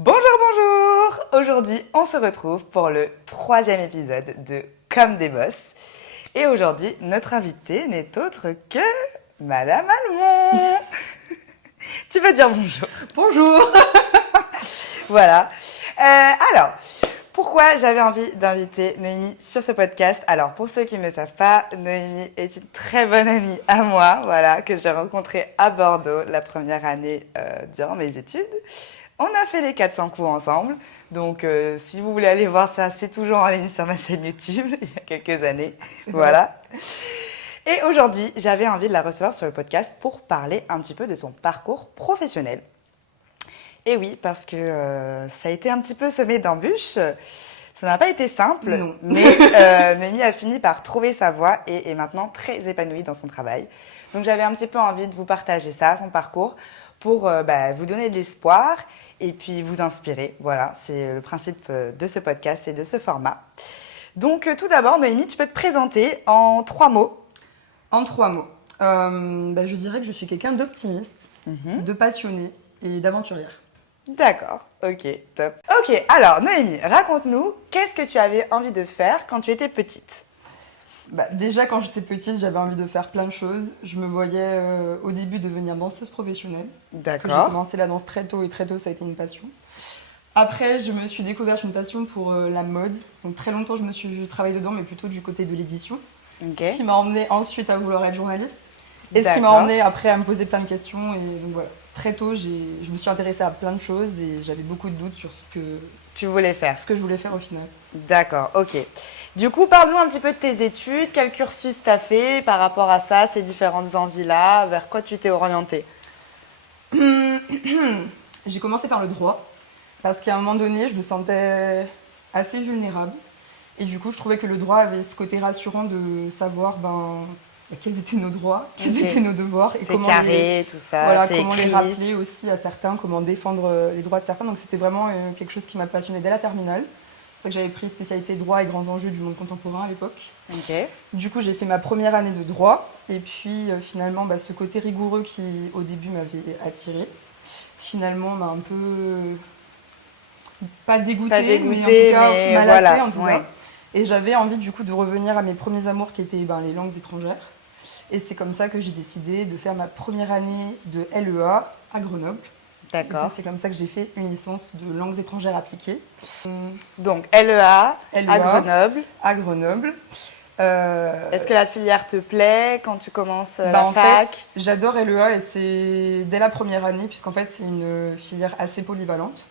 Bonjour, bonjour! Aujourd'hui, on se retrouve pour le troisième épisode de Comme des boss. Et aujourd'hui, notre invitée n'est autre que Madame Almond. Tu vas dire bonjour. Bonjour. Voilà. Alors, pourquoi j'avais envie d'inviter Noémie sur ce podcast? Alors, pour ceux qui ne le savent pas, Noémie est une très bonne amie à moi, voilà, que j'ai rencontrée à Bordeaux la première année durant mes études. On a fait les 400 coups ensemble. Donc, si vous voulez aller voir ça, c'est toujours en ligne sur ma chaîne YouTube, il y a quelques années. Voilà. Et aujourd'hui, j'avais envie de la recevoir sur le podcast pour parler un petit peu de son parcours professionnel. Et oui, parce que ça a été un petit peu semé d'embûches. Ça n'a pas été simple, Non. mais Noémie a fini par trouver sa voie et est maintenant très épanouie dans son travail. Donc j'avais un petit peu envie de vous partager ça, son parcours, pour vous donner de l'espoir et puis vous inspirer. Voilà, c'est le principe de ce podcast et de ce format. Donc tout d'abord, Noémie, tu peux te présenter en 3 mots. En 3 mots. Je dirais que je suis quelqu'un d'optimiste, de passionné et d'aventurière. D'accord, ok, top. Ok, alors Noémie, raconte-nous, qu'est-ce que tu avais envie de faire quand tu étais petite? Déjà, quand j'étais petite, j'avais envie de faire plein de choses. Je me voyais au début devenir danseuse professionnelle. Parce que j'ai D'accord, commencé la danse très tôt et très tôt, ça a été une passion. Après, je me suis découverte une passion pour la mode. Donc très longtemps, je me suis travaillé dedans, mais plutôt du côté de l'édition. ok, Ce qui m'a emmenée ensuite à vouloir être journaliste. Et ce qui m'a d'accord. emmenée après à me poser plein de questions. Et donc voilà, très tôt, je me suis intéressée à plein de choses et j'avais beaucoup de doutes sur Tu voulais faire. ce que je voulais faire au final. D'accord, ok. Du coup, parle-nous un petit peu de tes études, quel cursus t'as fait par rapport à ça, ces différentes envies-là, vers quoi tu t'es orientée? J'ai commencé par le droit parce qu'à un moment donné, je me sentais assez vulnérable. Et du coup, je trouvais que le droit avait ce côté rassurant de savoir quels étaient nos droits, quels Ok. étaient nos devoirs et C'est comment carré, tout ça, voilà, c'est comment les écrit. rappeler aussi à certains, comment défendre les droits de certains. Donc c'était vraiment quelque chose qui m'a passionnée dès la terminale. C'est ça que j'avais pris spécialité droit et grands enjeux du monde contemporain à l'époque. Ok, Du coup, j'ai fait ma première année de droit. Et puis finalement, ce côté rigoureux qui au début m'avait attirée, finalement m'a un peu, pas dégoûtée, pas mais en tout dégoûté, cas mais m'a lassée voilà, en tout ouais. cas. Et j'avais envie du coup de revenir à mes premiers amours qui étaient les langues étrangères. Et c'est comme ça que j'ai décidé de faire ma première année de LEA à Grenoble. Et donc D'accord. c'est comme ça que j'ai fait une licence de langues étrangères appliquées. Donc, LEA à LEA Grenoble. à Grenoble. Est-ce que la filière te plaît quand tu commences la En fait, fac? j'adore LEA et c'est dès la première année, puisqu'en fait c'est une filière assez polyvalente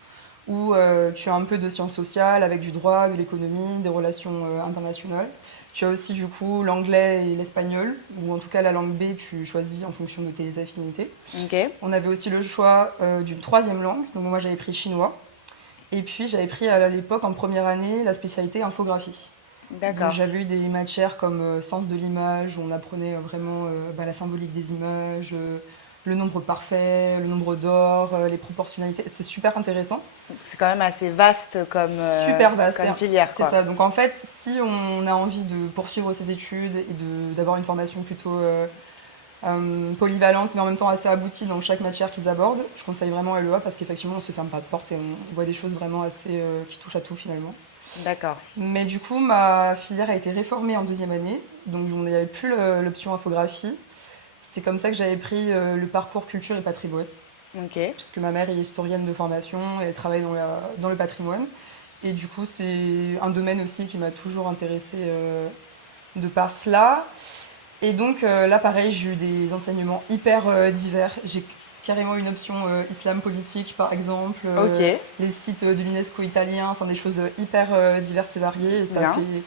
où tu as un peu de sciences sociales avec du droit, de l'économie, des relations internationales. Tu as aussi du coup l'anglais et l'espagnol, ou en tout cas la langue B, tu choisis en fonction de tes affinités. Ok, On avait aussi le choix d'une troisième langue, donc moi j'avais pris chinois. Et puis j'avais pris à l'époque en première année la spécialité infographie. Donc d'accord. j'avais eu des matières comme sens de l'image, où on apprenait vraiment la symbolique des images, le nombre parfait, le nombre d'or, les proportionnalités. C'était super intéressant. C'est quand même assez vaste Super vaste. comme filière, C'est quoi. ça. Donc en fait, si on a envie de poursuivre ses études et d'avoir une formation plutôt polyvalente, mais en même temps assez aboutie dans chaque matière qu'ils abordent, je conseille vraiment LEA parce qu'effectivement, on ne se ferme pas de porte et on voit des choses vraiment assez qui touchent à tout finalement. D'accord. Mais du coup, ma filière a été réformée en deuxième année, donc il n'y avait plus l'option infographie. C'est comme ça que j'avais pris le parcours culture et patrimoine, Ok. puisque ma mère est historienne de formation et elle travaille dans le patrimoine. Et du coup, c'est un domaine aussi qui m'a toujours intéressée de par cela. Et donc là, pareil, j'ai eu des enseignements hyper divers. J'ai carrément une option islam politique, par exemple, Ok. les sites de l'UNESCO italien, enfin des choses hyper diverses et variées. Et ça a Bien. fait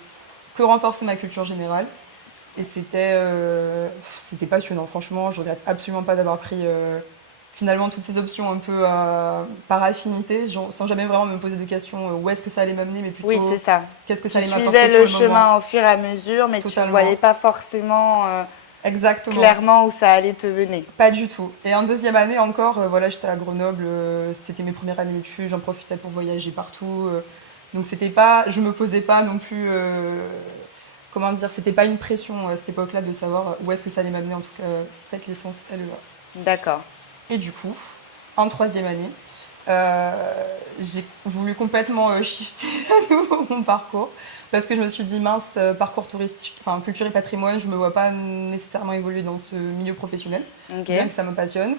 que renforcer ma culture générale. Et c'était passionnant, franchement. Je regrette absolument pas d'avoir pris finalement toutes ces options un peu par affinité, sans jamais vraiment me poser de questions où est-ce que ça allait m'amener, mais Oui, plutôt c'est ça. qu'est-ce que Tu ça allait suivais m'apporter sur le le moment. chemin au fur et à mesure, mais tu ne Totalement. voyais pas forcément Exactement. clairement où ça allait te mener. Pas du tout. Et en deuxième année encore, j'étais à Grenoble, c'était mes premières années d'études, j'en profitais pour voyager partout. Donc c'était pas, je me posais pas non plus, comment dire, c'était pas une pression à cette époque-là de savoir où est-ce que ça allait m'amener, en tout cas cette licence LEA. D'accord. Et du coup, en troisième année, J'ai voulu complètement shifter à nouveau mon parcours parce que je me suis dit mince, parcours touristique, enfin culture et patrimoine, je me vois pas nécessairement évoluer dans ce milieu professionnel, bien que ça me passionne.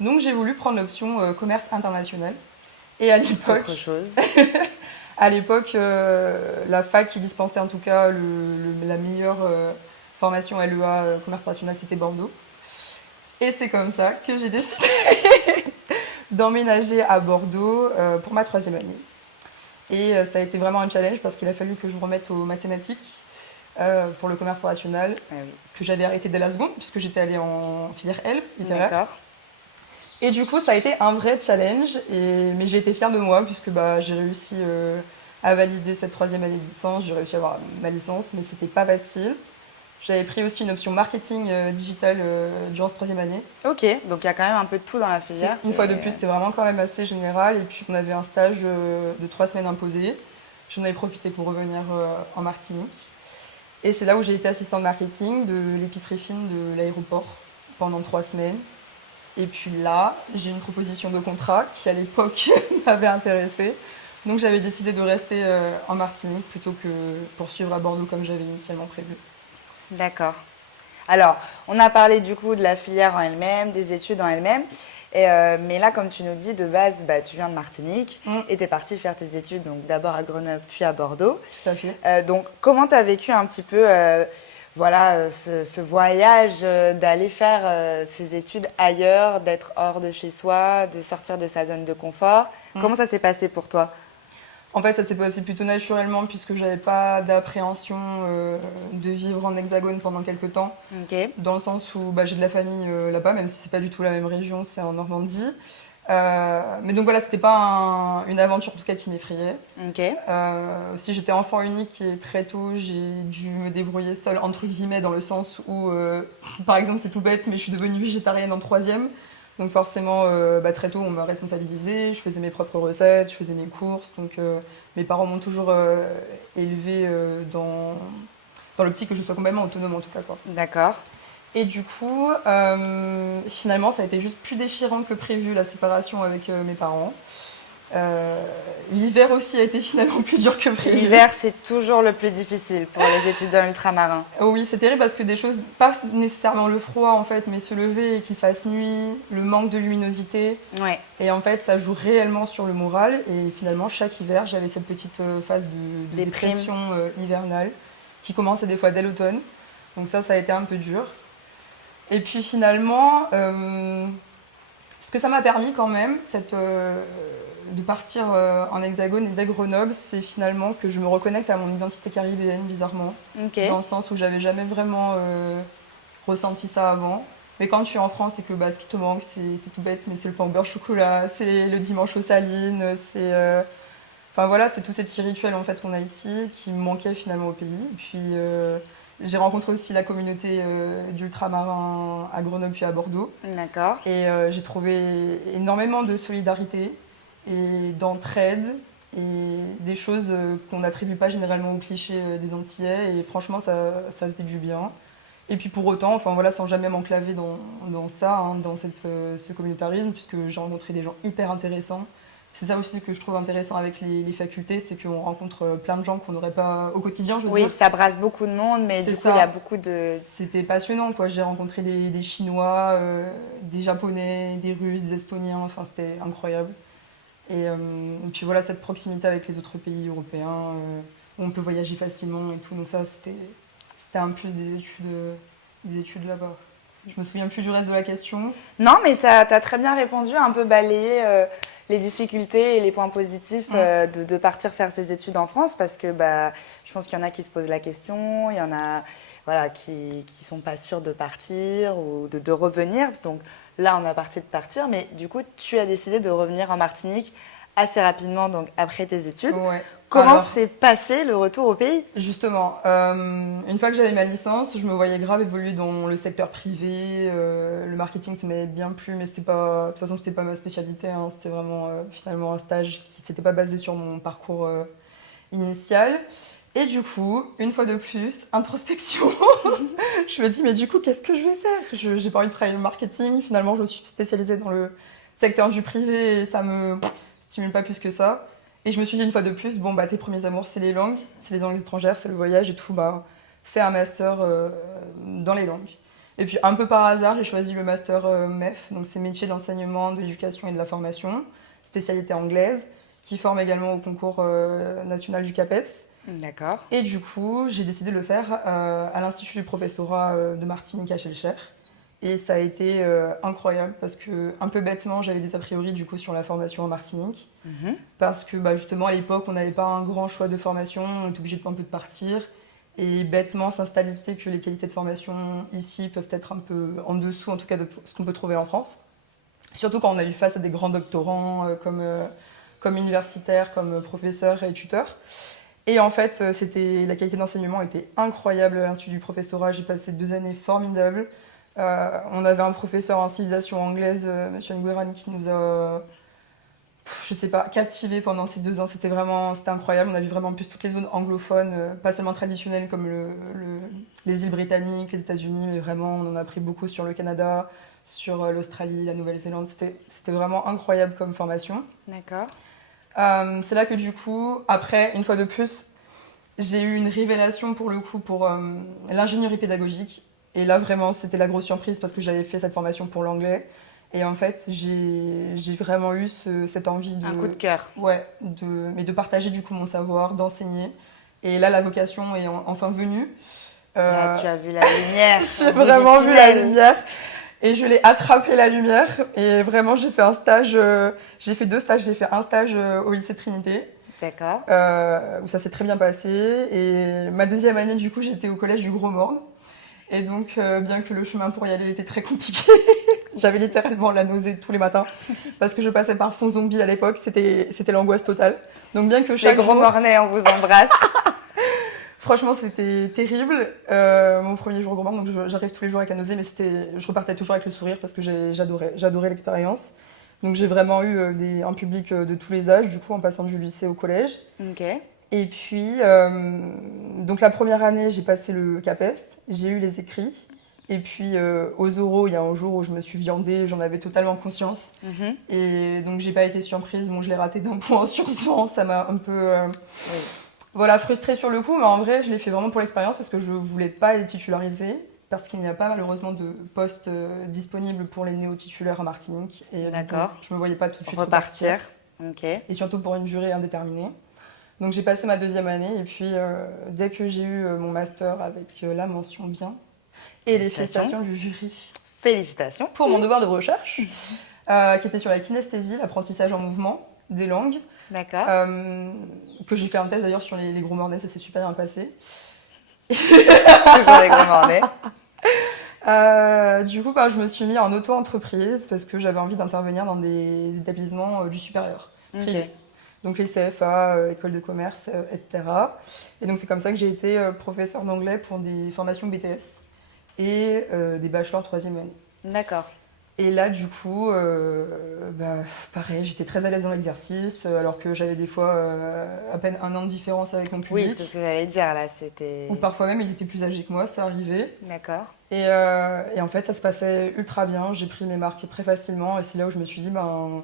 Donc j'ai voulu prendre l'option commerce international. Et à l'époque, Autre chose. à l'époque, la fac qui dispensait en tout cas la meilleure formation LEA commerce international, c'était Bordeaux. Et c'est comme ça que j'ai décidé d'emménager à Bordeaux pour ma 3e année. Et ça a été vraiment un challenge parce qu'il a fallu que je me remette aux mathématiques pour le commerce international, que j'avais arrêté dès la seconde puisque j'étais allée en filière L, littéraire. D'accord. Et du coup, ça a été un vrai challenge, mais j'ai été fière de moi puisque j'ai réussi à valider cette 3e année de licence, j'ai réussi à avoir ma licence, mais c'était pas facile. J'avais pris aussi une option marketing digital durant cette 3e année. Ok, donc il y a quand même un peu de tout dans la filière. Une fois de plus, c'était vraiment quand même assez général. Et puis, on avait un stage de 3 semaines imposé. J'en avais profité pour revenir en Martinique. Et c'est là où j'ai été assistante marketing de l'épicerie fine de l'aéroport pendant 3 semaines. Et puis là, j'ai une proposition de contrat qui, à l'époque, m'avait intéressée. Donc, j'avais décidé de rester en Martinique plutôt que poursuivre à Bordeaux comme j'avais initialement prévu. D'accord. Alors, on a parlé du coup de la filière en elle-même, des études en elles-mêmes. Mais là, comme tu nous dis, de base, tu viens de Martinique et tu es partie faire tes études, donc d'abord à Grenoble, puis à Bordeaux. Tout à fait. Donc, comment tu as vécu un petit peu ce voyage d'aller faire ses études ailleurs, d'être hors de chez soi, de sortir de sa zone de confort? Comment ça s'est passé pour toi? En fait, ça s'est passé plutôt naturellement puisque j'avais pas d'appréhension de vivre en Hexagone pendant quelques temps. Okay. Dans le sens où j'ai de la famille là-bas, même si c'est pas du tout la même région, c'est en Normandie. Mais donc voilà, c'était pas une aventure en tout cas qui m'effrayait. Okay. Aussi, j'étais enfant unique et très tôt, j'ai dû me débrouiller seule, entre guillemets, dans le sens où, par exemple, c'est tout bête, mais je suis devenue végétarienne en 3e. Donc forcément, très tôt, on m'a responsabilisée, je faisais mes propres recettes, je faisais mes courses. Donc mes parents m'ont toujours élevée dans l'optique que je sois complètement autonome en tout cas, quoi. D'accord. Et du coup, finalement, ça a été juste plus déchirant que prévu, la séparation avec mes parents. L'hiver aussi a été finalement plus dur que prévu. L'hiver, c'est toujours le plus difficile pour les étudiants ultramarins. Oh oui, c'est terrible parce que des choses, pas nécessairement le froid en fait, mais se lever et qu'il fasse nuit, le manque de luminosité. Ouais. Et en fait, ça joue réellement sur le moral. Et finalement, chaque hiver, j'avais cette petite phase de dépression hivernale qui commençait des fois dès l'automne. Donc ça a été un peu dur. Et puis finalement, ce que ça m'a permis quand même, de partir en Hexagone et dès Grenoble, c'est finalement que je me reconnecte à mon identité caribéenne, bizarrement. Okay. Dans le sens où j'avais jamais vraiment ressenti ça avant. Mais quand tu es en France et que ce qui te manque, c'est tout bête, mais c'est le pain au beurre chocolat, c'est le dimanche aux salines, c'est... Enfin voilà, c'est tous ces petits rituels en fait qu'on a ici qui me manquaient finalement au pays. Et puis j'ai rencontré aussi la communauté d'ultramarins à Grenoble puis à Bordeaux. D'accord. Et j'ai trouvé énormément de solidarité et d'entraide et des choses qu'on n'attribue pas généralement aux clichés des Antillais. Et franchement, ça faisait du bien. Et puis pour autant, enfin voilà, sans jamais m'enclaver dans ça, dans ce communautarisme, puisque j'ai rencontré des gens hyper intéressants. C'est ça aussi que je trouve intéressant avec les facultés, c'est qu'on rencontre plein de gens qu'on n'aurait pas au quotidien, je veux dire. Oui, ça brasse beaucoup de monde, mais du coup, il y a beaucoup de... C'était passionnant, quoi. J'ai rencontré des Chinois, des Japonais, des Russes, des Estoniens, enfin c'était incroyable. Et puis voilà, cette proximité avec les autres pays européens, où on peut voyager facilement et tout, donc ça c'était un plus des études là-bas. Je me souviens plus du reste de la question. Non, mais tu as très bien répondu, un peu balayé les difficultés et les points positifs de partir faire ses études en France, parce que je pense qu'il y en a qui se posent la question, il y en a qui sont pas sûrs de partir ou de revenir. Donc là, on a parti de partir, mais du coup, tu as décidé de revenir en Martinique assez rapidement, donc après tes études. Ouais. Comment s'est passé le retour au pays? Justement, une fois que j'avais ma licence, je me voyais grave évoluer dans le secteur privé. Le marketing, ça m'avait bien plu, mais de toute façon, c'était pas ma spécialité. C'était vraiment finalement un stage qui s'était pas basé sur mon parcours initial. Et du coup, une fois de plus, introspection. Je me dis, mais du coup, qu'est-ce que je vais faire? J'ai pas envie de travailler le marketing. Finalement, je me suis spécialisée dans le secteur du privé et stimule pas plus que ça. Et je me suis dit une fois de plus, bon, bah, tes premiers amours, c'est les langues étrangères, c'est le voyage et tout, bah, fais un master dans les langues. Et puis, un peu par hasard, j'ai choisi le master MEF, donc c'est métier d'enseignement, de l'éducation et de la formation, spécialité anglaise, qui forme également au concours national du CAPES. D'accord. Et du coup, j'ai décidé de le faire à l'Institut du professorat de Martinique à Schœlcher. Et ça a été incroyable parce que, un peu bêtement, j'avais des a priori du coup sur la formation en Martinique. Mhm. Parce que bah, justement, à l'époque, on n'avait pas un grand choix de formation, on était obligé de un peu de partir. Et bêtement, s'installer que les qualités de formation ici peuvent être un peu en dessous, en tout cas, de ce qu'on peut trouver en France. Surtout quand on a eu face à des grands doctorants comme universitaires, comme professeurs et tuteurs. Et en fait, la qualité d'enseignement était incroyable à l'Institut du professorat. J'ai passé 2 années formidables. On avait un professeur en civilisation anglaise, M. Ngueran, qui nous a, je sais pas, captivés pendant ces 2 ans. C'était incroyable. On a vu vraiment plus toutes les zones anglophones, pas seulement traditionnelles comme les îles britanniques, les États-Unis, mais vraiment, on en a appris beaucoup sur le Canada, sur l'Australie, la Nouvelle-Zélande. C'était vraiment incroyable comme formation. D'accord. C'est là que du coup, après, une fois de plus, j'ai eu une révélation pour le coup pour l'ingénierie pédagogique. Et là, vraiment, c'était la grosse surprise parce que j'avais fait cette formation pour l'anglais. Et en fait, j'ai vraiment eu cette envie Un coup de cœur. ouais, mais de partager du coup mon savoir, d'enseigner. Et là, la vocation est enfin venue. Là, tu as vu la lumière. J'ai vraiment vu la lumière. Et je l'ai attrapé la lumière. Et vraiment, j'ai fait un stage. J'ai fait 2 stages. J'ai fait un stage au lycée Trinité. D'accord. Où ça s'est très bien passé. Et ma 2e année, du coup, j'étais au collège du Gros Morne. Et donc, bien que le chemin pour y aller était très compliqué, j'avais littéralement la nausée tous les matins. Parce que je passais par fond zombie à l'époque. C'était l'angoisse totale. Donc, bien que chaque Les Gros jour... Mornais, on vous embrasse. Franchement, c'était terrible. Mon premier jour au Gros Morne, donc j'arrive tous les jours avec la nausée, mais je repartais toujours avec le sourire parce que j'adorais l'expérience. Donc j'ai vraiment eu un public de tous les âges, du coup, en passant du lycée au collège. Ok. Et puis, donc la première année, j'ai passé le CAPES, j'ai eu les écrits. Et puis aux oraux, il y a un jour où je me suis viandée, j'en avais totalement conscience. Mhm. Et donc j'ai pas été surprise, bon, je l'ai raté d'un point sur 100, ça m'a un peu... Oui. Voilà, frustrée sur le coup, mais en vrai, je l'ai fait vraiment pour l'expérience parce que je voulais pas être titularisée, parce qu'il n'y a pas malheureusement de poste disponible pour les néo-titulaires à Martinique. Et D'accord. je me voyais pas tout de suite Repartir. Ok. et surtout pour une durée indéterminée. Donc j'ai passé ma 2e année, et puis dès que j'ai eu mon master avec la mention bien et les félicitations du jury Félicitations. pour mon devoir de recherche, qui était sur la kinesthésie, l'apprentissage en mouvement des langues. D'accord. Que j'ai fait un test d'ailleurs sur les Gros Mornais, ça s'est super bien passé. Toujours les Gros Mornais. Du coup, bah, je me suis mis en auto-entreprise parce que j'avais envie d'intervenir dans des établissements du supérieur, privés. Donc les CFA, écoles de commerce, etc. Et donc c'est comme ça que j'ai été professeur d'anglais pour des formations BTS et des bachelors 3e année. D'accord. Et là, du coup, bah, pareil, j'étais très à l'aise dans l'exercice, alors que j'avais des fois à peine 1 an de différence avec mon public. Oui, c'est ce que j'allais dire là, c'était... Ou parfois même, ils étaient plus âgés que moi, ça arrivait. D'accord. Et en fait, ça se passait ultra bien, j'ai pris mes marques très facilement, et c'est là où je me suis dit, ben,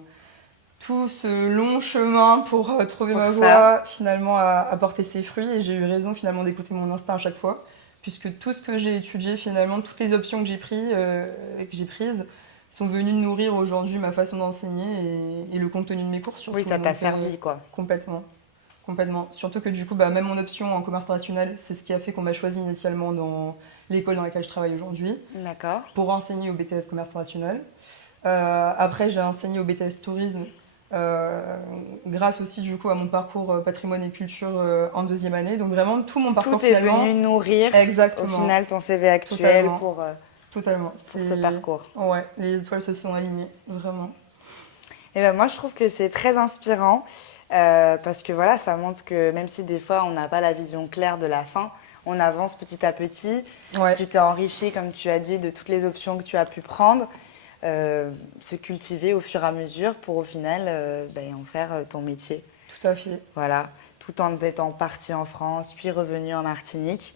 tout ce long chemin pour trouver ma voie, finalement, a porté ses fruits, et j'ai eu raison finalement d'écouter mon instinct à chaque fois, puisque tout ce que j'ai étudié, finalement, toutes les options que j'ai prises, sont venues nourrir aujourd'hui ma façon d'enseigner et le contenu de mes cours surtout. Oui, ça t'a servi quoi. Complètement. Surtout que du coup, bah, même mon option en commerce international, c'est ce qui a fait qu'on m'a choisi initialement dans l'école dans laquelle je travaille aujourd'hui. D'accord. Pour enseigner au BTS commerce international. Après, j'ai enseigné au BTS tourisme grâce aussi du coup à mon parcours patrimoine et culture en 2e année. Donc vraiment tout mon parcours tout est venu nourrir exactement. Au final ton CV actuel Totalement. Pour ce parcours. Ouais, les étoiles se sont alignées, vraiment. Et ben moi je trouve que c'est très inspirant parce que voilà, ça montre que même si des fois on n'a pas la vision claire de la fin, on avance petit à petit. Ouais. Tu t'es enrichi, comme tu as dit, de toutes les options que tu as pu prendre, se cultiver au fur et à mesure pour au final en faire ton métier. Tout à fait. Voilà, tout en étant parti en France, puis revenu en Martinique.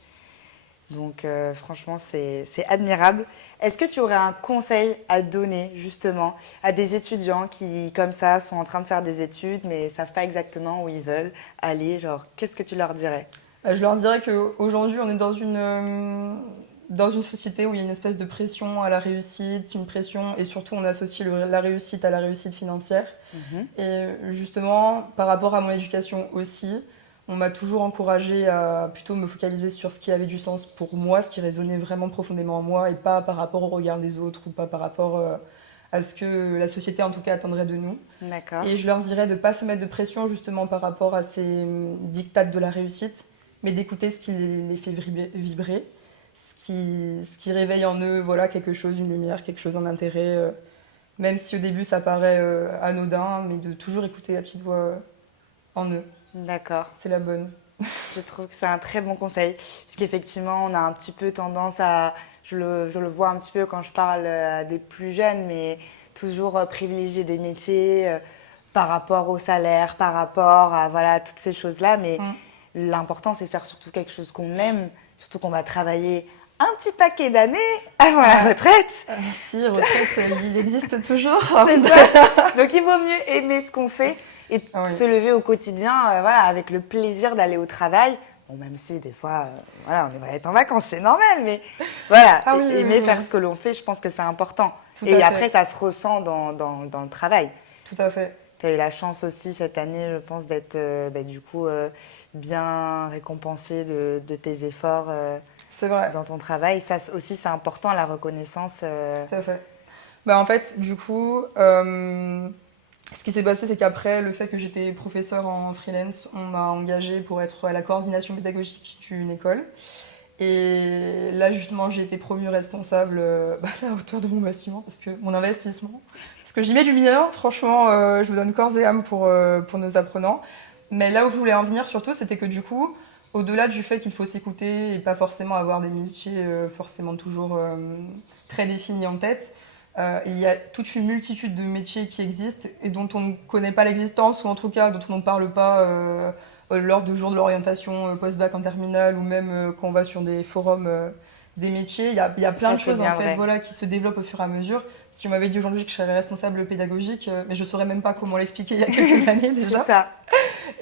Donc franchement, c'est admirable. Est-ce que tu aurais un conseil à donner justement à des étudiants qui, comme ça, sont en train de faire des études mais ne savent pas exactement où ils veulent aller? Genre, qu'est-ce que tu leur dirais? Je leur dirais qu'aujourd'hui, on est dans une société où il y a une espèce de pression à la réussite, une pression, et surtout on associe la réussite à la réussite financière. Mhm. Et justement, par rapport à mon éducation aussi, on m'a toujours encouragée à plutôt me focaliser sur ce qui avait du sens pour moi, ce qui résonnait vraiment profondément en moi, et pas par rapport au regard des autres, ou pas par rapport à ce que la société en tout cas attendrait de nous. D'accord. Et je leur dirais de ne pas se mettre de pression justement par rapport à ces dictats de la réussite, mais d'écouter ce qui les fait vibrer, ce qui réveille en eux voilà, quelque chose, une lumière, quelque chose, un intérêt, même si au début ça paraît anodin, mais de toujours écouter la petite voix en eux. D'accord. C'est la bonne. Je trouve que c'est un très bon conseil, puisqu'effectivement, on a un petit peu tendance à, je le vois un petit peu quand je parle à des plus jeunes, mais toujours privilégier des métiers par rapport au salaire, par rapport à voilà, toutes ces choses-là. Mais Mm. l'important, c'est faire surtout quelque chose qu'on aime, surtout qu'on va travailler un petit paquet d'années avant la retraite. Si, retraite, il existe toujours. C'est ça. Donc il vaut mieux aimer ce qu'on fait et Ah oui. se lever au quotidien voilà, avec le plaisir d'aller au travail. Bon, même si des fois, voilà, on aimerait être en vacances, c'est normal, mais voilà, Ah oui, oui, aimer oui, faire oui. ce que l'on fait, je pense que c'est important. Tout Et à après, fait. ça se ressent dans le travail. Tout à fait. Tu as eu la chance aussi cette année, je pense, d'être du coup bien récompensé de tes efforts C'est vrai. dans ton travail. Ça aussi, c'est important, la reconnaissance. Tout à fait. Bah, en fait, du coup, ce qui s'est passé, c'est qu'après le fait que j'étais professeure en freelance, on m'a engagée pour être à la coordination pédagogique d'une école. Et là, justement, j'ai été promue responsable à la hauteur de mon bâtiment, parce que mon investissement. Parce que j'y mets du mien, franchement, je vous donne corps et âme pour nos apprenants. Mais là où je voulais en venir surtout, c'était que du coup, au-delà du fait qu'il faut s'écouter et pas forcément avoir des métiers forcément toujours très définis en tête, il y a toute une multitude de métiers qui existent et dont on ne connaît pas l'existence, ou en tout cas dont on ne parle pas lors du jour de l'orientation post-bac en terminale, ou même quand on va sur des forums des métiers. Il y a plein Ça, de c'est choses en bien fait, vrai. voilà, qui se développent au fur et à mesure. Si on m'avait dit aujourd'hui que je serais responsable pédagogique, mais je ne saurais même pas comment l'expliquer il y a quelques années C'est déjà. ça.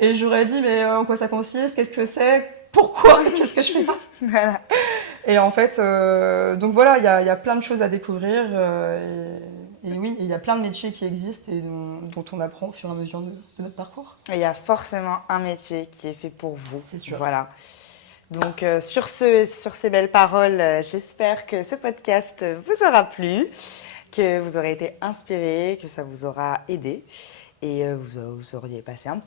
Et j'aurais dit, mais en quoi ça consiste? Qu'est-ce que c'est? Pourquoi? Qu'est-ce que je fais là? Voilà. Et en fait, donc voilà, il y a plein de choses à découvrir. Et oui, il y a plein de métiers qui existent et dont on apprend au fur et à mesure de notre parcours. Il y a forcément un métier qui est fait pour vous. C'est sûr. Voilà. Donc sur ces belles paroles, j'espère que ce podcast vous aura plu, que vous aurez été inspiré, que ça vous aura aidé et vous auriez passé un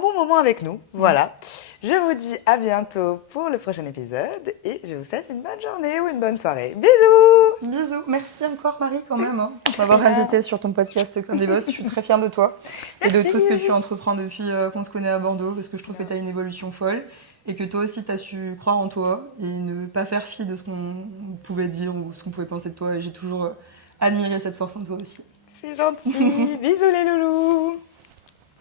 bon moment avec nous. Voilà. Je vous dis à bientôt pour le prochain épisode et je vous souhaite une bonne journée ou une bonne soirée. Bisous! Bisous. Merci encore Marie quand même de m'avoir invitée sur ton podcast Comme des Boss. Je suis très fière de toi et de tout ce que tu entreprends depuis qu'on se connaît à Bordeaux, parce que je trouve que tu as une évolution folle et que toi aussi tu as su croire en toi et ne pas faire fi de ce qu'on pouvait dire ou ce qu'on pouvait penser de toi, et j'ai toujours admiré cette force en toi aussi. C'est gentil. Bisous les loulous!